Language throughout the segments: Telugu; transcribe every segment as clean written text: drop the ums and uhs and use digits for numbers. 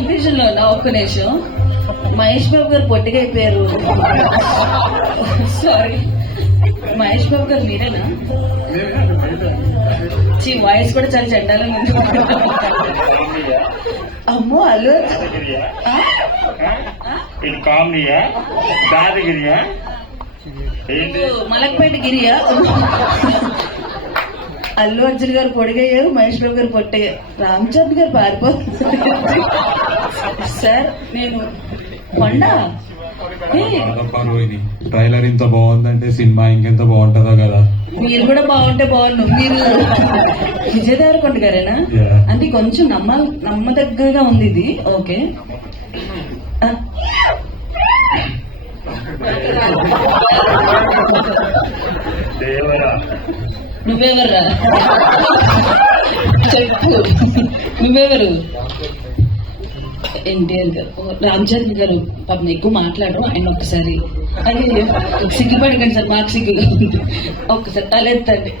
కన్ఫ్యూజన్ లో ఉన్నా. ఒక్క నిమిషం. మహేష్ బాబు గారు పొట్టిగైపోయారు. సారీ, మహేష్ బాబు గారు మీరేనా? వాయిస్ కూడా చాలా చండాలంగా ఉంది. అమ్మో, అల్లు కామెడీయా, దాదగిరియా, మలక్పేట గిరియా? అల్లు అర్జున్ గారు పొడిగయ్యారు, మహేష్ బాబు గారు పొట్టయ్యారు, రామ్ చరణ్ గారు పారిపోతుంది. సార్ నేను కొండ ట్రైలర్ ఇంత బాగుందంటే సినిమా ఇంకెంత బాగుంటుందో కదా. మీరు కూడా బాగుంటే బాగుండు. మీరు విజయ్ దేవరకొండ గారేనా? అంటే కొంచెం నమ్మదగ్గరగా ఉంది ఇది. ఓకే, నువ్వెవర్రా? చెప్పు, నువ్వెవరు? ఎన్టీఆర్ గారు, రామ్ చరణ్ గారు. పాపం ఎక్కువ మాట్లాడడం ఆయన. ఒక్కసారి అది సిగ్గుపడకండి సార్, మాకు సిగ్గుగా ఉంది. ఒక్కసారి తలెత్తండి.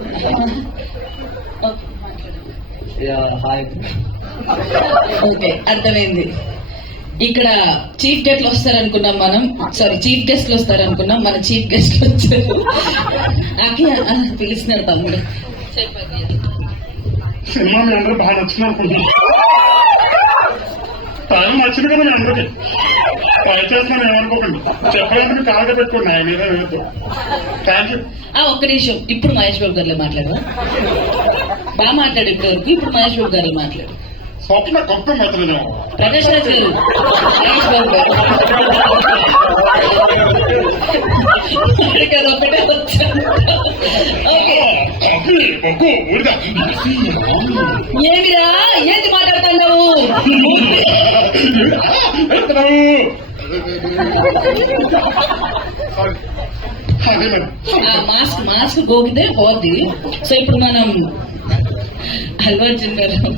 ఓకే, అర్థమైంది. ఇక్కడ చీఫ్ గెస్ట్లు వస్తారనుకున్నాం మనం. సారీ, చీఫ్ గెస్ట్లు వస్తారనుకున్నాం. మన చీఫ్ గెస్ట్లు వచ్చారు. నాకే పిలుస్తున్నారు తమ్ముడు. సినిమా మీ అందరూ బాగా నచ్చింది అనుకుంటున్నాను. టైం నచ్చింది కదా మీ అందరికి. ట్రై చేస్తున్నాను, ఏమనుకోకండి. చెప్పడానికి కాగా పెట్టుకోండి. ఆయన ఏదో వేద్దాం. Thank you. ఒక్క నిమిషం. ఇప్పుడు మహేష్ బాబు గారిలో మాట్లాడదా? బాగా మాట్లాడు ఇప్పటి వరకు. ఇప్పుడు మహేష్ బాబు గారిలో మాట్లాడు. స్వప్న గొప్ప మాత్రమే. ప్రకాష్ రాజ్ గారు, మహేష్ బాబు గారు ఒకటే వచ్చాను. ఓకే, ఏమిరా ఏంటి మాట్లాడుతున్నావు? మాస్క్ గోకితే పోద్ది. సో ఇప్పుడు మనం అల్లు అర్జున్ గారు